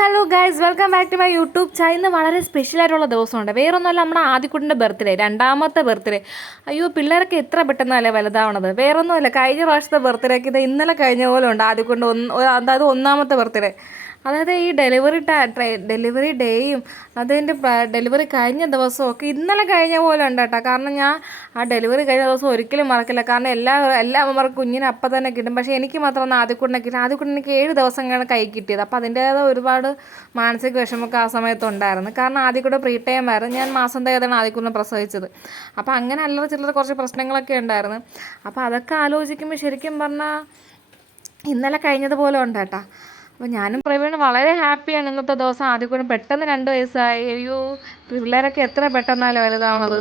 Hello guys, welcome back to my YouTube channel. ഇന്ന് വളരെ സ്പെഷ്യലായിട്ടുള്ള ദിവസമുണ്ട്. വേറൊന്നുമല്ല, നമ്മുടെ ആദ്യക്കുട്ടിൻ്റെ ബർത്ത്ഡേ, രണ്ടാമത്തെ ബർത്ത്ഡേ. അയ്യോ, പിള്ളേരൊക്കെ എത്ര പെട്ടെന്നല്ലേ വലുതാവണത്. വേറൊന്നുമല്ല, കഴിഞ്ഞ പ്രാവശ്യത്തെ ബർത്ത്ഡേക്ക് ഇത് ഇന്നലെ കഴിഞ്ഞ പോലെ ഉണ്ട് ആദ്യക്കുണ്ട്. അതായത് ഒന്നാമത്തെ ബർത്ത്ഡേ. അതായത് ഈ ഡെലിവറി ഡേയും അതിൻ്റെ ഡെലിവറി കഴിഞ്ഞ ദിവസവും ഒക്കെ ഇന്നലെ കഴിഞ്ഞ പോലെ ഉണ്ട് കേട്ടോ. കാരണം ഞാൻ ആ ഡെലിവറി കഴിഞ്ഞ ദിവസം ഒരിക്കലും മറക്കില്ല. കാരണം എല്ലാ അമ്മമാർക്കും കുഞ്ഞിനെ അപ്പം തന്നെ കിട്ടും. പക്ഷേ എനിക്ക് മാത്രം ഒന്ന് ആദ്യക്കുട്ടിനെ കിട്ടും. ആദ്യക്കുട്ടിന് എനിക്ക് 7 ദിവസങ്ങളാണ് കൈ കിട്ടിയത്. അപ്പോൾ അതിൻ്റേതായ ഒരുപാട് മാനസിക വിഷമമൊക്കെ ആ സമയത്തുണ്ടായിരുന്നു. കാരണം ആദ്യക്കുട്ടി പ്രീ ടൈം ആയിരുന്നു. ഞാൻ മാസം തികയാണ് ആദ്യക്കുട്ടിനെ പ്രസവിച്ചത്. അപ്പോൾ അങ്ങനെ അല്ലറ ചില്ലറ കുറച്ച് പ്രശ്നങ്ങളൊക്കെ ഉണ്ടായിരുന്നു. അപ്പോൾ അതൊക്കെ ആലോചിക്കുമ്പോൾ ശരിക്കും പറഞ്ഞാൽ ഇന്നലെ കഴിഞ്ഞതുപോലെ ഉണ്ട് കേട്ടോ. അപ്പോൾ ഞാനും പ്രവീണും വളരെ ഹാപ്പിയാണ് ഇന്നത്തെ ദിവസം. ആദ്യക്കുട്ടി പെട്ടെന്ന് 2 വയസ്സായി. അയ്യോ, പിള്ളേരൊക്കെ എത്ര പെട്ടെന്നല്ലേ വലുതാവണത്.